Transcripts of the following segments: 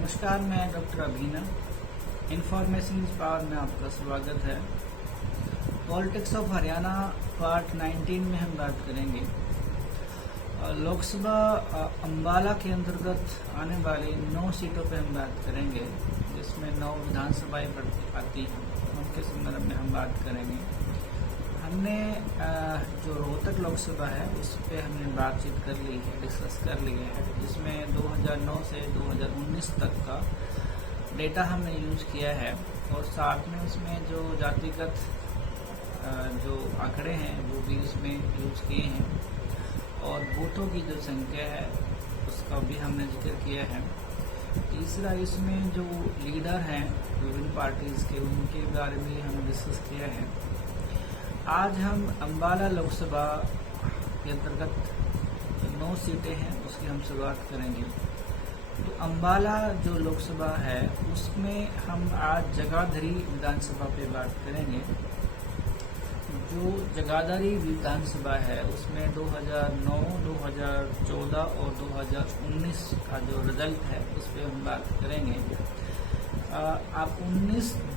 नमस्कार, मैं doctor Abhinav. Information is power में आपका स्वागत है। पॉलिटिक्स ऑफ हरियाणा पार्ट 19 में हम बात करेंगे। लोकसभा अंबाला के अंतर्गत आने वाली 9 सीटों पर हम बात करेंगे, जिसमें 9 विधानसभाएं आती हैं। उनके संदर्भ में हम बात करेंगे। हमने जो रोहतक लोकसभा है उस पर हमने बातचीत कर ली है, डिस्कस कर ली है, जिसमें 2009 से 2019 तक का डेटा हमने यूज़ किया है और साथ में उसमें जो जातिगत जो आंकड़े हैं वो भी इसमें यूज़ किए हैं और बूथों की जो संख्या है उसका भी हमने जिक्र किया है। तीसरा, इसमें जो लीडर हैं विभिन्न पार्टीज़ के, उनके बारे में हमने डिस्कस किया है। आज हम अंबाला लोकसभा के अंतर्गत 9 सीटें हैं उसकी हम शुरुआत करेंगे। तो अंबाला जो लोकसभा है उसमें हम आज जगाधरी विधानसभा पे बात करेंगे। जो जगाधरी विधानसभा है उसमें 2009, 2014 और 2019 का जो रिजल्ट है उस पर हम बात करेंगे। आप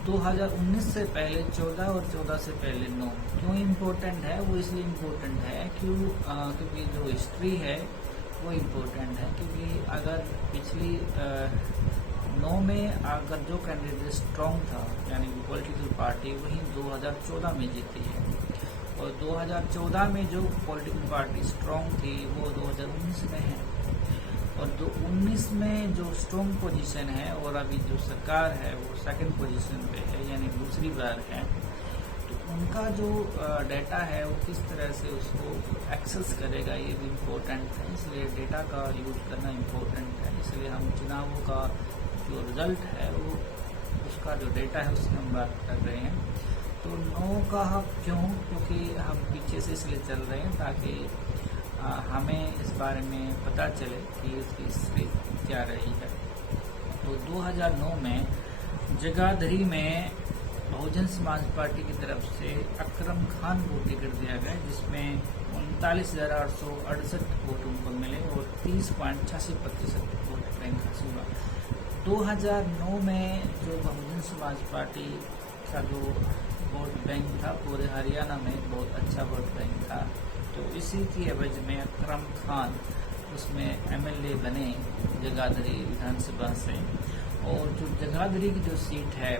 2019 से पहले 14 और 14 से पहले 9 क्यों इम्पोर्टेंट है? वो इसलिए इम्पोर्टेंट है क्योंकि जो हिस्ट्री है वो इम्पोर्टेंट है। क्योंकि अगर पिछली 9 में अगर जो कैंडिडेट स्ट्रॉन्ग था, यानी पॉलिटिकल पार्टी, वही 2014 में जीती है और 2014 में जो पॉलिटिकल पार्टी स्ट्रॉन्ग थी वो 2019 में है। और 2019 में जो स्ट्रॉन्ग पोजीशन है और अभी जो सरकार है वो सेकंड पोजीशन पे है, यानी दूसरी बार है। तो उनका जो डेटा है वो किस तरह से उसको एक्सेस करेगा ये भी इम्पोर्टेंट है। इसलिए डेटा का यूज करना इम्पोर्टेंट है। इसलिए हम चुनावों का जो रिजल्ट है वो उसका जो डेटा है उसकी हम बात कर रहे हैं। तो 9 का क्यों? क्योंकि हम पीछे से इसलिए चल रहे हैं ताकि हमें इस बारे में पता चले कि इसकी हिस्ट्री क्या रही है। तो 2009 में जगाधरी में बहुजन समाज पार्टी की तरफ से अकरम खान को टिकट दिया गया, जिसमें 39,868 वोट उनको मिले और 30.86% वोट बैंक हासिल हुआ। 2009 में जो बहुजन समाज पार्टी का जो वोट बैंक था पूरे हरियाणा में बहुत अच्छा वोट बैंक था। तो इसी की एवज में अकरम खान उसमें एमएलए बने जगाधरी विधानसभा से। और जो जगाधरी की जो सीट है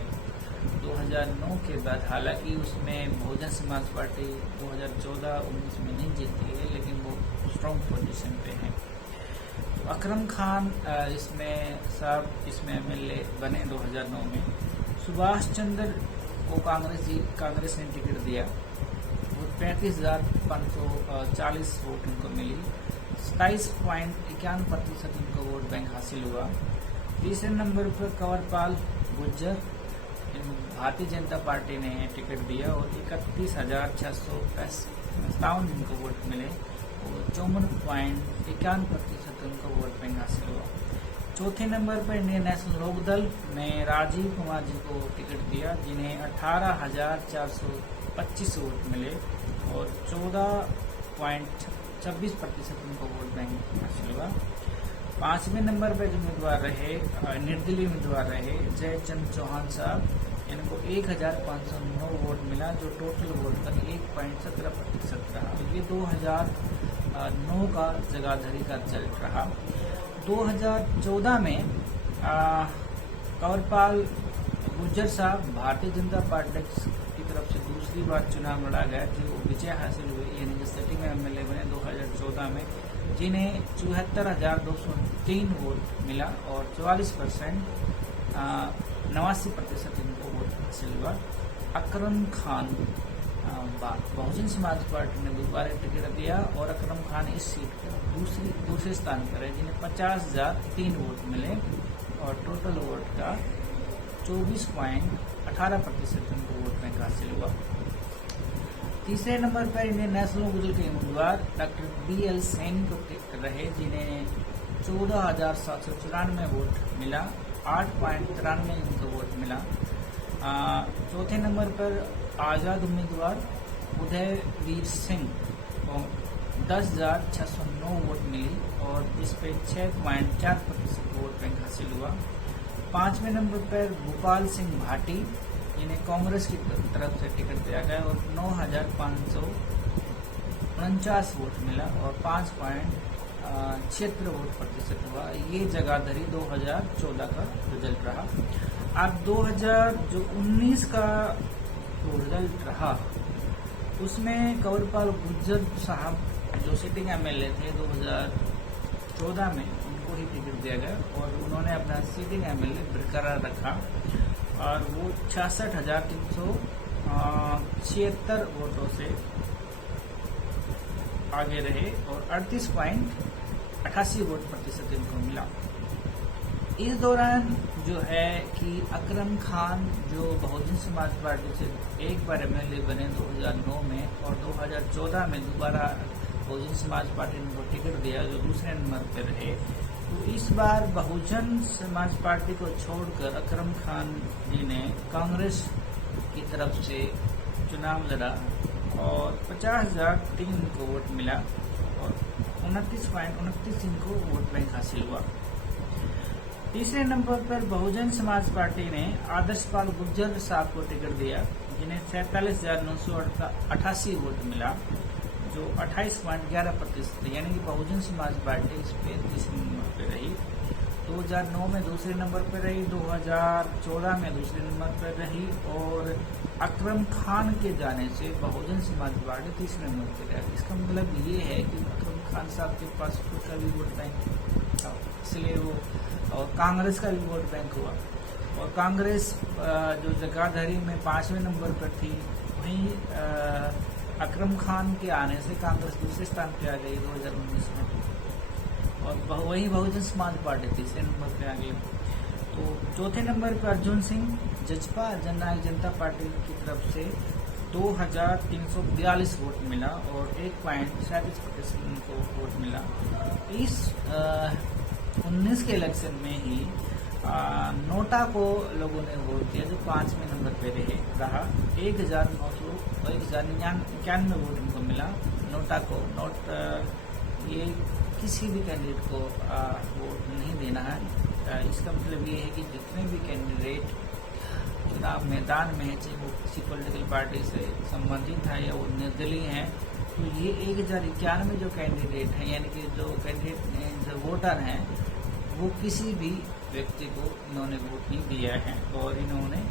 2009 के बाद, हालांकि उसमें बहुजन समाज पार्टी 2014-19 में नहीं जीती है, लेकिन वो स्ट्रॉन्ग पोजीशन पे है। तो अकरम खान इसमें एमएलए बने 2009 में। सुभाष चंद्र को कांग्रेस ने टिकट दिया। 35,540 वोट उनको मिली। 27.51% उनको वोट बैंक हासिल हुआ। तीसरे नंबर पर कंवरपाल गुर्जर, भारतीय जनता पार्टी ने टिकट दिया और 31,657 उनको वोट मिले और 54.51% उनको वोट बैंक हासिल हुआ। चौथे नंबर पर इंडियन नेशनल लोकदल ने राजीव कुमार जी को टिकट दिया, जिन्हें 18,425 वोट मिले और 14.26% उनको वोट बैंक हासिल हुआ। 5वें नंबर पर जो उम्मीदवार रहे, निर्दलीय उम्मीदवार रहे जयचंद चौहान साहब, इनको 1,509 वोट मिला, जो टोटल वोट का 1.17% रहा। ये 2009 का जगाधरी का रिजल्ट रहा। 2014 में कंवरपाल गुर्जर साहब भारतीय जनता पार्टी की तरफ से दूसरी बार चुनाव लड़ा गया, जो विजय हासिल हुई, यानी जो सिटिंग एमएलए बने 2014 में, जिन्हें 74,203 वोट मिला और 89% इनको वोट हासिल हुआ। अकरम खान बहुजन समाज पार्टी ने दोबारा टिकट दिया और अकरम खान इस सीट पर दूसरे स्थान पर है, जिन्हें 50,003 वोट मिले और टोटल वोट का 24.18% उनको वोट बैंक हासिल हुआ। तीसरे नंबर पर इंडियन नेशनल लोकदल के उम्मीदवार डॉक्टर BL सैनी को टिकट रहे, जिन्हें 14,794 वोट मिला, 8.93 उनको वोट मिला। चौथे नंबर पर आज़ाद उम्मीदवार उदयवीर सिंह को 10,609 वोट मिली और जिस पे 6.4% वोट बैंक हासिल हुआ। 5वें नंबर पर भोपाल सिंह भाटी, इन्हें कांग्रेस की तरफ से टिकट दिया गया और 9,549 वोट मिला और 5.76 वोट प्रतिशत हुआ। ये जगाधरी 2014 का रिजल्ट रहा। अब 2019 का जो रिजल्ट रहा उसमें कंवरपाल गुर्जर साहब जो सिटिंग एमएलए थे 2014 में, उनको ही टिकट दिया गया और उन्होंने अपना सिटिंग एमएलए बरकरार रखा और वो 66,376 वोटों से आगे रहे और 38.88 वोट प्रतिशत इनको मिला। इस दौरान जो है कि अकरम खान जो बहुजन समाज पार्टी से एक बार एमएलए बने 2009 में और 2014 में दोबारा बहुजन समाज पार्टी ने उनको टिकट दिया जो दूसरे नंबर पर रहे। तो इस बार बहुजन समाज पार्टी को छोड़कर अकरम खान जी ने कांग्रेस की तरफ से चुनाव लड़ा और 50,003 को वोट मिला और 29.29 इनको वोट बैंक हासिल हुआ। तीसरे नंबर पर बहुजन समाज पार्टी ने आदर्शपाल गुर्जर साहब को टिकट दिया जिन्हें 47,988 वोट मिला जो 28.11%, यानी कि बहुजन समाज पार्टी इस पे तीसरे नंबर पर रही। 2009 में दूसरे नंबर पर रही, 2014 में दूसरे नंबर पर रही और अकरम खान के जाने से बहुजन समाज पार्टी तीसरे नंबर पर रही। इसका मतलब ये है कि अकरम खान साहब के पास खुद का भी वोट बैंक था, इसलिए वो और कांग्रेस का भी वोट बैंक हुआ और कांग्रेस जो जगाधरी में 5वें नंबर पर थी, वहीं अकरम खान के आने से कांग्रेस दूसरे स्थान पे आ गई 2019 में और वही बहुजन समाज पार्टी तीसरे नंबर पे आ गई। तो चौथे नंबर पर अर्जुन सिंह जजपा जननायक जनता पार्टी की तरफ से 2,342 वोट मिला और 1.37% उनको वोट मिला। इस 19 के इलेक्शन में ही नोटा को लोगों ने वोट दिया जो 5वें नंबर पे रहा। 1,991 वोट इनको मिला नोटा को। नोट ये किसी भी कैंडिडेट को वोट नहीं देना है। इसका मतलब ये है कि जितने भी कैंडिडेट चुनाव मैदान में है, चाहे वो किसी पॉलिटिकल पार्टी से संबंधित है या वो निर्दलीय हैं, तो ये 1,091 जो कैंडिडेट हैं, यानी कि जो कैंडिडेट जो वोटर हैं, वो किसी भी व्यक्ति को इन्होंने वोट नहीं दिया है और इन्होंने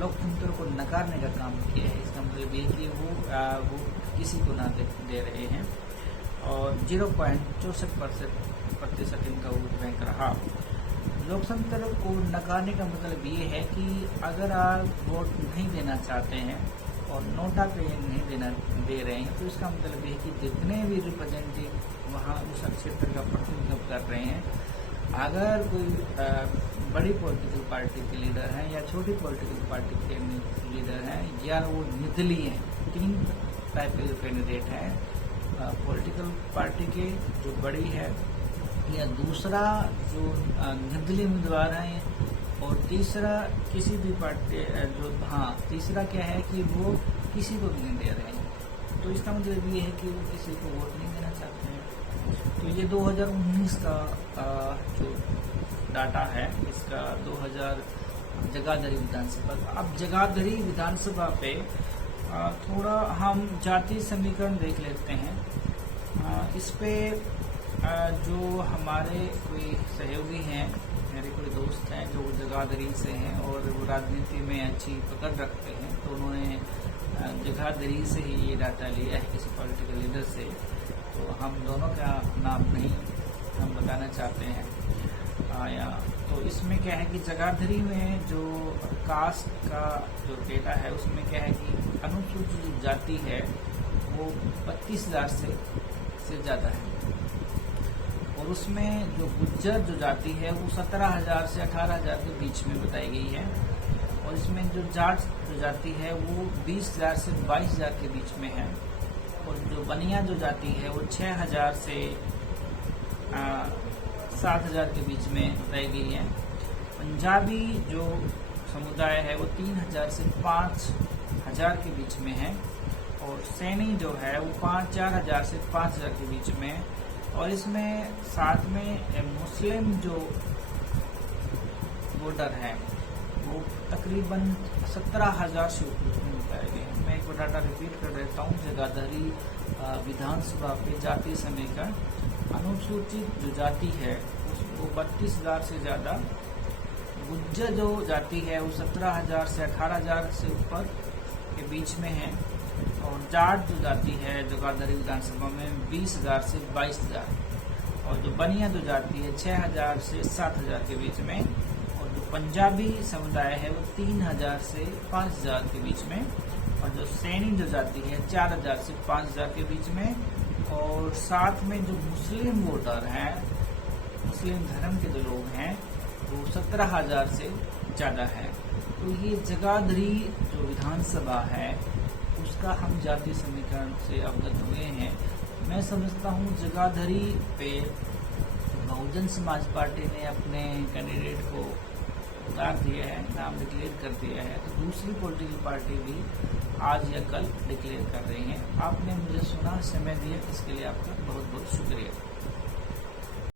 लोकतंत्र को नकारने का काम किया है। इसका मतलब ये कि वो किसी को ना दे रहे हैं और 0.64% इनका वोट बैंक रहा। लोकतंत्र को नकारने का मतलब ये है कि अगर आप वोट नहीं देना चाहते हैं और नोटा पे नहीं दे रहे हैं, तो इसका मतलब ये है कि जितने भी रिप्रेजेंटेटिव वहाँ उस क्षेत्र का प्रतिनिधित्व कर रहे हैं, अगर कोई बड़ी पॉलिटिकल पार्टी के लीडर हैं या छोटी पॉलिटिकल पार्टी के लीडर हैं या वो निर्दलीय हैं, 3 टाइप के जो कैंडिडेट हैं, पॉलिटिकल पार्टी के जो बड़ी है या दूसरा जो निर्दलीय उम्मीदवार हैं और तीसरा किसी भी पार्टी तीसरा क्या है कि वो किसी को भी नहीं दे रहे हैं। तो इसका मतलब ये है कि वो किसी को वोट नहीं देना चाहते हैं। तो ये 2019 का जो डाटा है इसका 2000 जगाधरी विधानसभा। अब जगाधरी विधानसभा पे थोड़ा हम जातीय समीकरण देख लेते हैं। इस पे जो हमारे कोई सहयोगी हैं, मेरे कोई दोस्त हैं जो जगाधरी से हैं और वो राजनीति में अच्छी पकड़ रखते हैं, तो उन्होंने जगाधरी से ही ये डाटा लिया है किसी पॉलिटिकल लीडर से। तो हम दोनों का नाम नहीं हम बताना चाहते हैं तो इसमें क्या है कि जगाधरी में जो कास्ट का जो डेटा है उसमें क्या है कि अनुसूचित जाति है वो 32,000 से ज़्यादा है और उसमें जो गुज्जर जो जाति है वो 17,000 से 18,000 के बीच में बताई गई है और इसमें जो जाट जो जाति है वो 20,000 से 22,000 के बीच में है और जो बनिया जो जाति है वो 6,000 से 7,000 के बीच में बताई गई है। पंजाबी जो समुदाय है वो 3,000 से 5,000 के बीच में है और सैनी जो है वो 4,000 से 5,000 के बीच में और इसमें साथ में मुस्लिम जो वोटर हैं वो तकरीबन 17,000 से ऊपर में बताए गए हैं। मैं एक बार डाटा रिपीट कर देता हूँ। जगाधरी विधानसभा पे जातीय समीकरण अनुसूचित जो जाति है उसको 32,000 से ज़्यादा, गुज्जर जो जाति है वो 17,000 से 18,000 से ऊपर के बीच में है, और जाट जो जाति है जगाधरी विधानसभा में 20,000 से 22,000, और जो बनिया जो जाति है 6,000 से 7,000 के बीच में, और जो पंजाबी समुदाय है वो 3,000 से 5,000 के बीच में, और जो सैनी जो जाति है 4,000 से 5,000 के बीच में, और साथ में जो मुस्लिम वोटर हैं, मुस्लिम धर्म के जो लोग हैं वो 17,000 से ज़्यादा है। तो ये जगाधरी जो विधानसभा है उसका हम जातीय समीकरण से अवगत हुए हैं। मैं समझता हूँ जगाधरी पे बहुजन समाज पार्टी ने अपने कैंडिडेट को उतार दिया है, नाम डिक्लेयर कर दिया है, तो दूसरी पॉलिटिकल पार्टी भी आज या कल डिक्लेयर कर रही है। आपने मुझे सुना, समय दिया, इसके लिए आपका बहुत बहुत शुक्रिया।